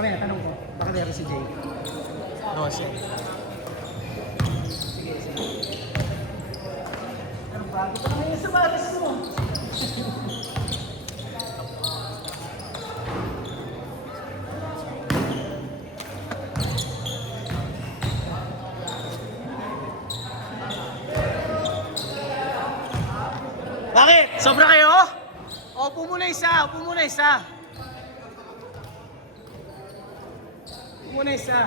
Kami, tanong ko. Baka meron si Jay. 12. Sige, sige. Ano bago pa naman yung sapatos mo? Bakit? Sobra kayo? Upo muna isa, upo muna isa. Upo muna isa.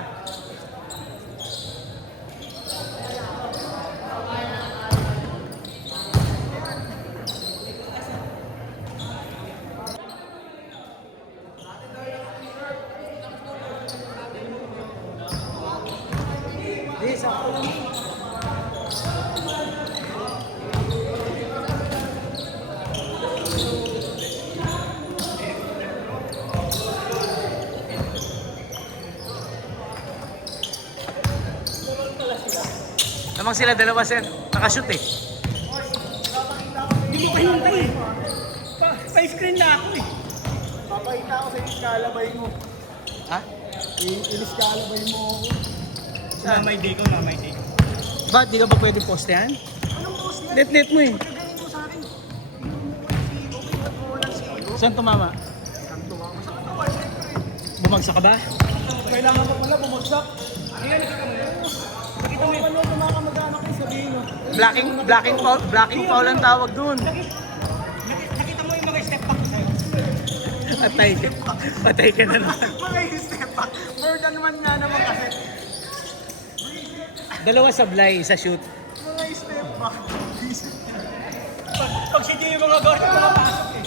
Di, sakto lang. Namang sila dalawa, sir. Nakashoot eh. Hindi mo kahintay eh. Pa-screen na ako eh. Papakita ko sa iskalabay mo. Ha? Iniskalabay mo ako. Mamay day ko, mamay day. Ba't di ka ba pwede post yan? Anong post yan? Let mo eh. Pagkagaling mo sa akin. Walang sino. Saan tumama? Ang tumama sa katawan, syempre. Bumagsak ka ba? Kailangan pa pala bumagsak. Nakita mo yung ano, kumakamag-anak ko sabihin mo. Blocking foul ang tawag dun. Nakita mo yung mga step back ko sa'yo? Patay ka. Patay ka na naman. Mga step back. More than one nga naman kasi. Dalawa sablay sa shoot. Mga step back. Pag si Jay yung mga guard, pumapasok eh.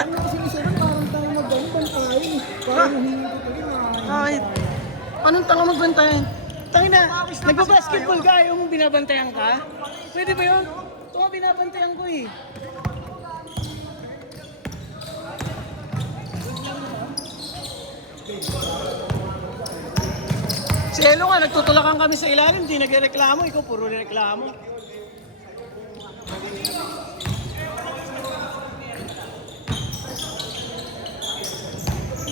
Ano kasi sinasabi, parang tayo mag-gantan tayo. Parang humingi ko tayo na. Kahit. Anong tanga magbantayan? Tayo na. Nagpa-basketball ka. Ayaw mong binabantayan ka? Pwede ba yun? Ito nga binabantayan ko eh. Si Elo nga, nagtutulakan kami sa ilalim, di nagreklamo. Ikaw, puro reklamo.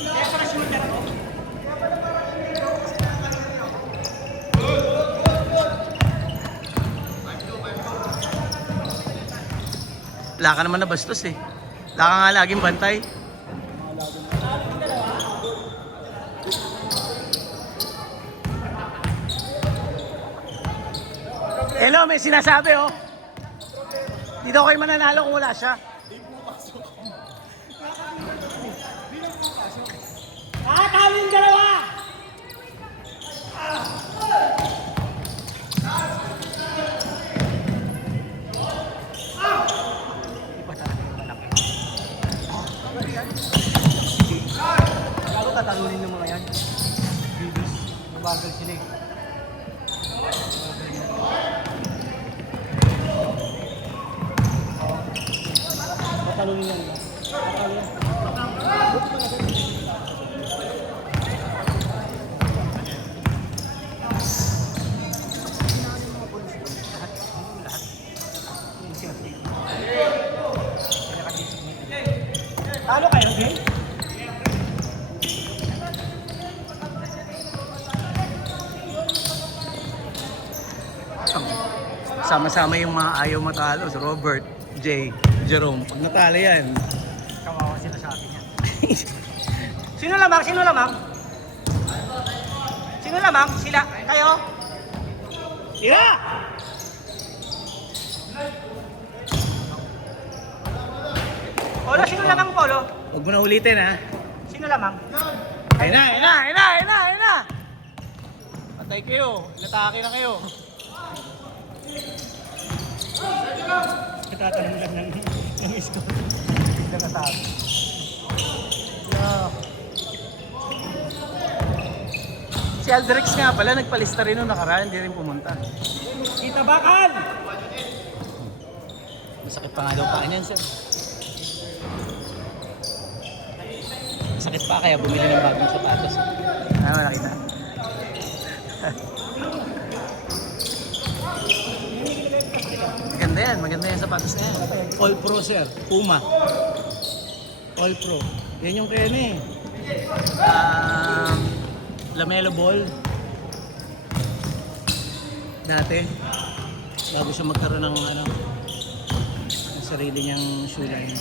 Kaya para shooter ko. Wala ka naman na bastos eh. Wala ka nga laging bantay. Hello, may sinasabi oh. Di daw kayo mananalo kung wala siya. Talo yung dalawa! Lalo tatalunin ng mga yan. Bibis. Mabagal sila eh. Tatalunin yan. Tatalunin. Talo kayo, Jay? Sama-sama yung mga ayaw matalo. Si Robert, Jay, Jerome. Pag natalo yan. Kawawa sila sa akin yan. Sino lamang? Sino lamang? Sino lamang? Sila? Kayo? Tira! Polo, sino lamang, Polo? Huwag mo na ulitin ha. Sino lamang? Ayun na, ayun na, ayun na, ayun na, ayun na. Patay kayo. Inatake na kayo. Natatanong lang ng score. Nakatabi. Yeah. Si Aldrix nga pala, nagpalista rin nung nakaraan, hindi rin pumunta. Kita bakal! Masakit pa nga daw pa niyan, sir. Masakit pa kaya bumili ng bagong sapatos. Ah, nakita. Maganda yan sapatos na yan. All Pro, sir. Puma. All Pro. Yan yung kaya niya eh. Lamelo Ball. Dati. Bago siya magkaroon ng ng sarili niyang shoe line.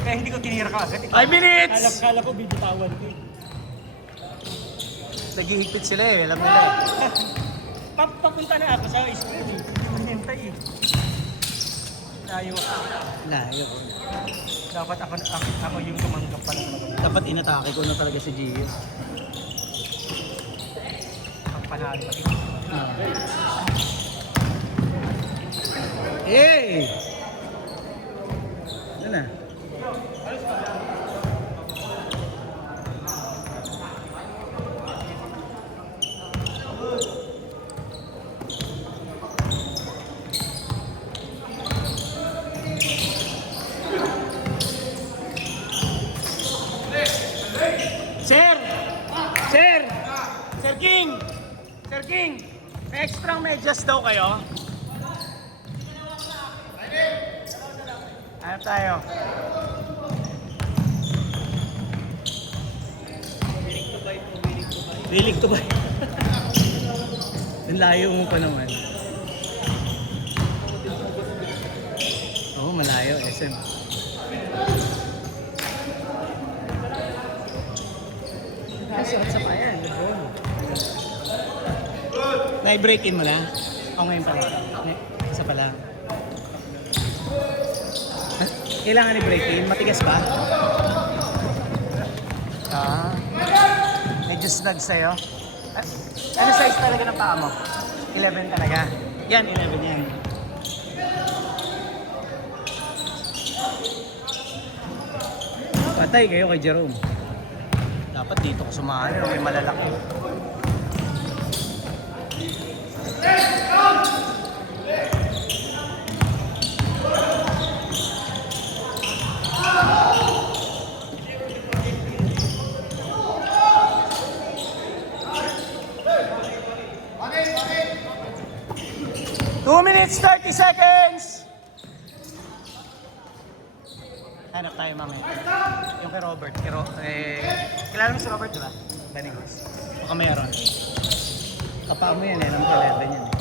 Kaya hindi ko tinira ka agad. 5 minutes! Kala ko bibitawan ko eh. Naghihigpit sila eh. Alam nila eh. Papunta na ako sa school eh. Hinintay eh. Layo ako. Layo. Dapat ako yung tumanggap pa ng mga Dapat inatake ko na talaga si Gio. ang panalo pati. Hey! Ano na? Sir! Sir! Sir King! Sir King! May extra medyas daw kayo? Ano tayo? Willing to buy. Ang layo mo pa naman. Oo, malayo. SM. Suot sa bayan, LeBron. Na-break in mo na? O ngayon pa lang? Isa pa lang. Ha? Kailangan i-break in? Matigas ba? Medyo snug sa'yo. Ano size talaga ng paa mo? 11 talaga? Yan, 11 yan. Patay kayo kay Jerome. Dapat dito ko sumali, may malalaki. Two minutes, 30 seconds! Hanap tayo mamaya. Yung kay Robert. Kilala mo si Robert, di ba? Banigos. Baka mayroon. Kapag mo yan eh, alam ko 11 yan eh.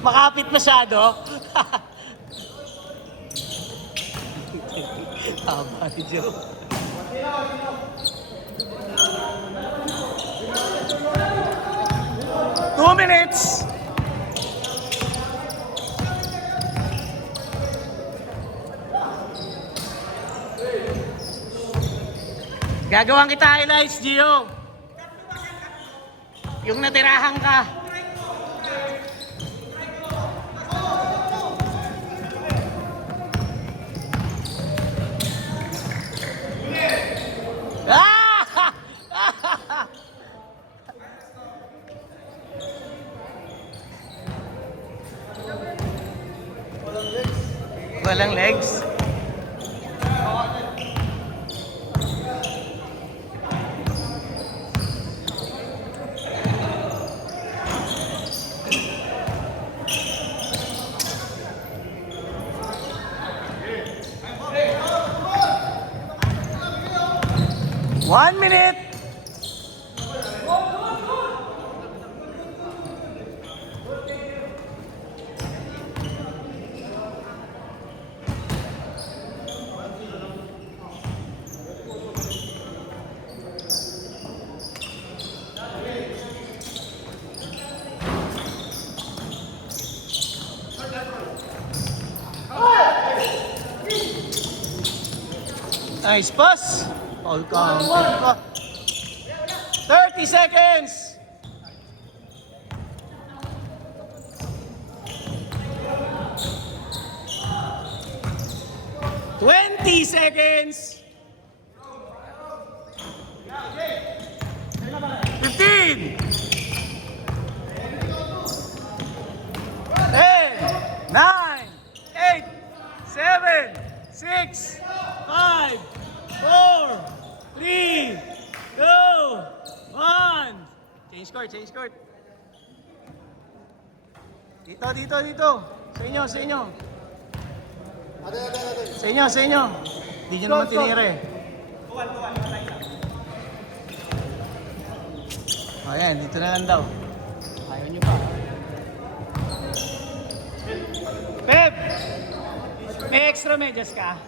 Makapit masyado. Tama ni Joe. Two minutes! Gagawin kita highlights, Gio. Yung natirahan ka. Walang legs. One minute. Nice pass. All count. 30 seconds. Twenty seconds. 15. 10. 9. 8. 7. 6. 5. 4. 3. 2. court, change court. Dito, dito, dito. Sa inyo, sa inyo. Sa inyo, sa inyo. Hindi nyo naman tinira eh. Ayan, dito na lang daw. Ayaw nyo pa. Pep! May extra medyas ka?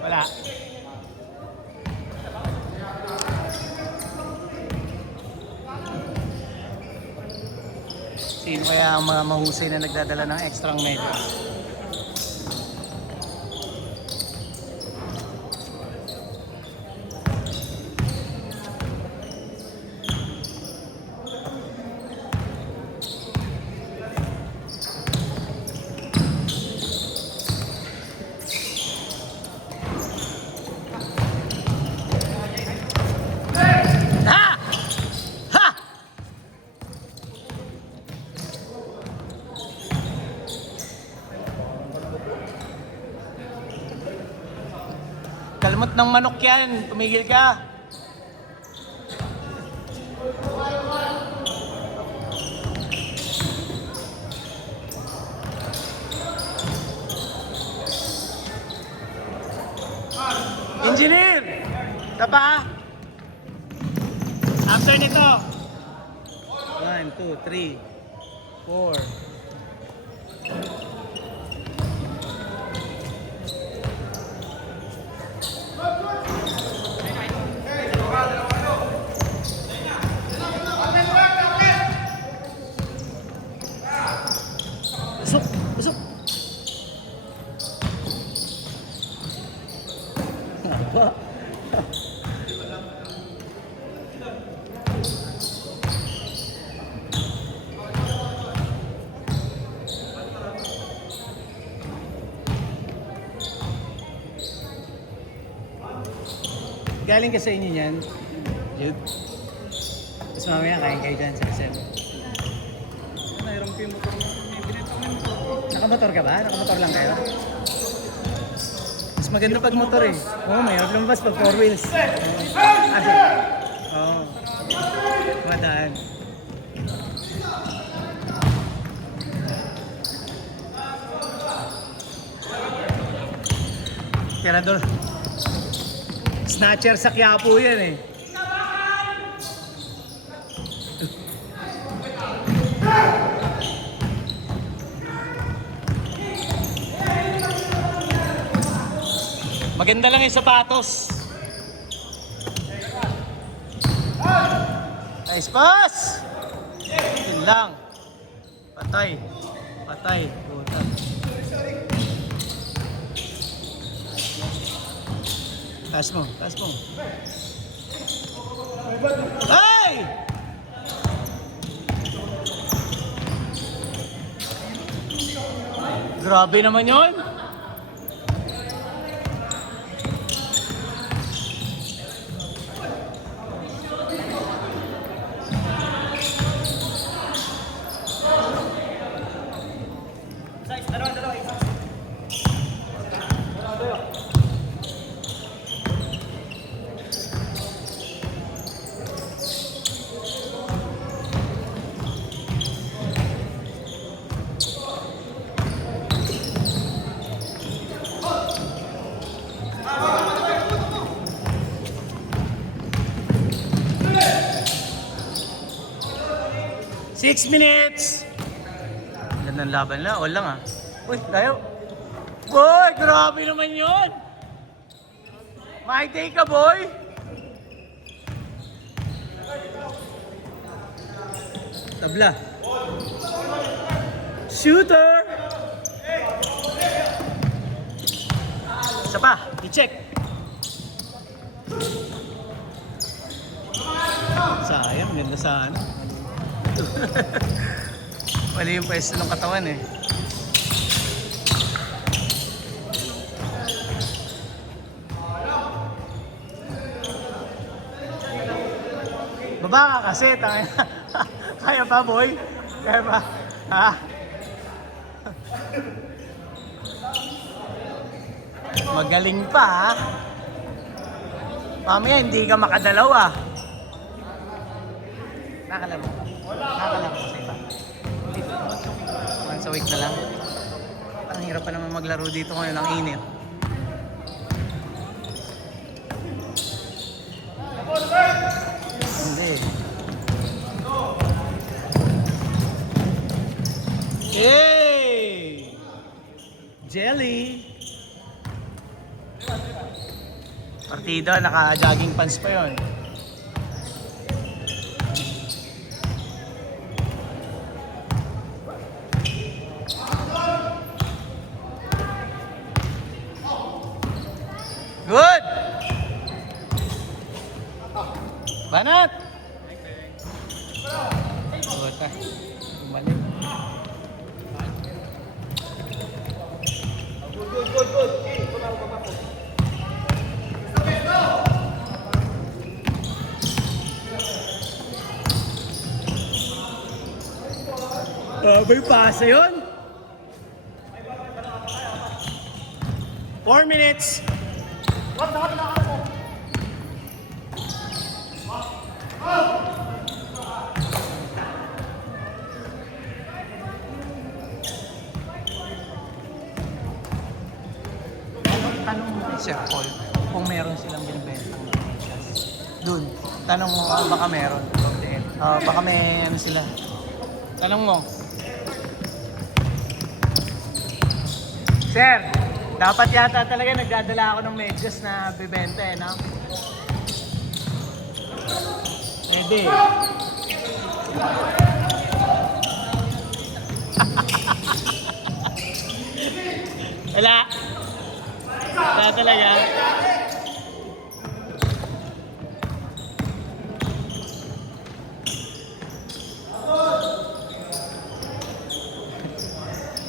Wala. Sino kaya ang mga mahusay na nagdadala ng extra medyas? Ha! Ha! Kalmot ng manok yan. Tumigil ka. Engineer! Ka pa? After nito. 1, 2, 3, 4. Busok! Busok! Apa? Galing ka sa inyo niyan, Jude. Tapos mamaya kain kayo dyan sa SM. Mayroon ko yung motor mo. Binenta ko yung motor ko. Nakamotor ka ba? Nakamotor lang kayo? Mas maganda pag motor eh. Oo, mayroon lumabas pag 4 wheels. Oo. Madaan. Tirador. Snatcher sa Quiapo yan eh. Maganda lang yung sapatos. Nice pass! Yun lang. Patay. Patay. Puta. Pass mo. Pass mo. Ay! Grabe naman yun. Six minutes! Gandang laban na. All lang ah. Uy, tayo. Boy, grabe naman yun! Maitay ka, boy! Tabla. Shooter! Isa pa, i-check. Sayang, ganda sana. Mali yung pwesto ng katawan eh. Baba ka kasi, tanga. Kaya pa, boy? Kaya pa? Ha? Magaling pa, ha? Mamaya, hindi ka makadalaw, ah. Nakakalaro ka? Nakakalaro ka sa iba? Hindi ba? Once a week na lang? Ang hirap pa naman maglaro dito ngayon ng init. Hindi. Hey! Jelly! Partida, naka-jogging pants pa yon. Good! Banat! Buta. Bumalik. May pasa yun? 4 minutes. Tanong mo kay Sir Paul kung meron silang binibentang medyas. Doon. Tanong mo, baka meron. Baka may ano sila. Tanong mo. Sir, dapat yata talaga nagdadala ako ng medyas na bibenta no? Pwede. Wala. Wala talaga.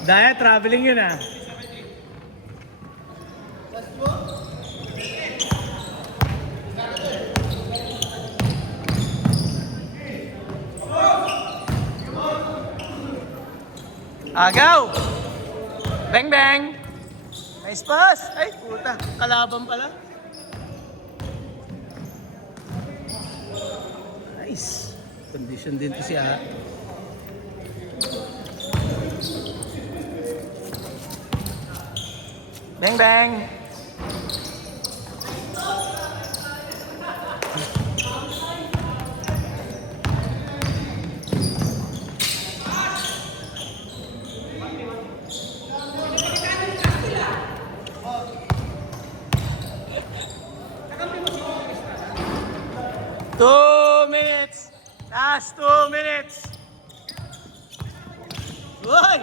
Daya, traveling yun ah. Agaw! Bang bang! Nice pass! Ay, puta. Kalaban pala. Nice. Condition din to siya. Bang bang! Two minutes. Last 2 minutes. Good.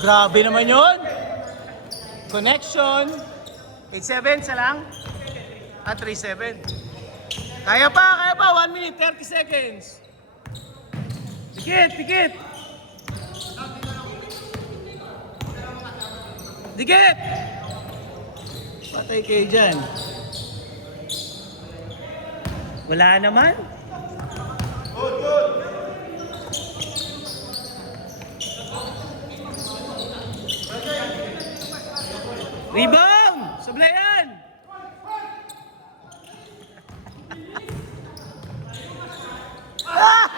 Grabe naman yun. Connection. 8-7, isa lang? 3-7. Kaya pa, 1 minute, 30 seconds. Dikit, dikit. Dikit! Patay kayo dyan. Wala naman. Rebound! Sablayan! Ah!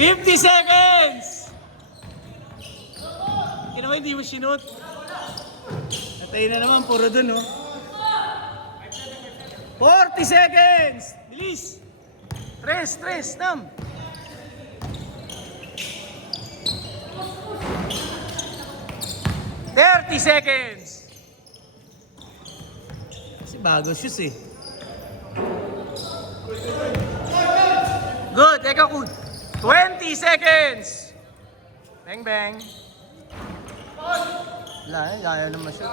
$50 seconds! Kaya hindi mo sinut. Natay na naman, puro dun, no? 40 seconds! Bilis! 3, tam! $30 seconds! Kasi bago shoes eh. Good, eka good. 20 seconds! Bang bang. Wala, ayaw naman shoot.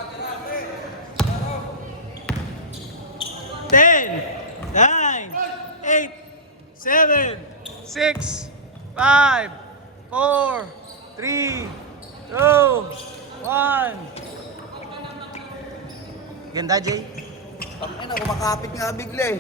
10, 9, 8, 7, 6, 5, 4, 3, 2, 1. Ganda, Jay. Tangina, kumakapit nga bigla eh.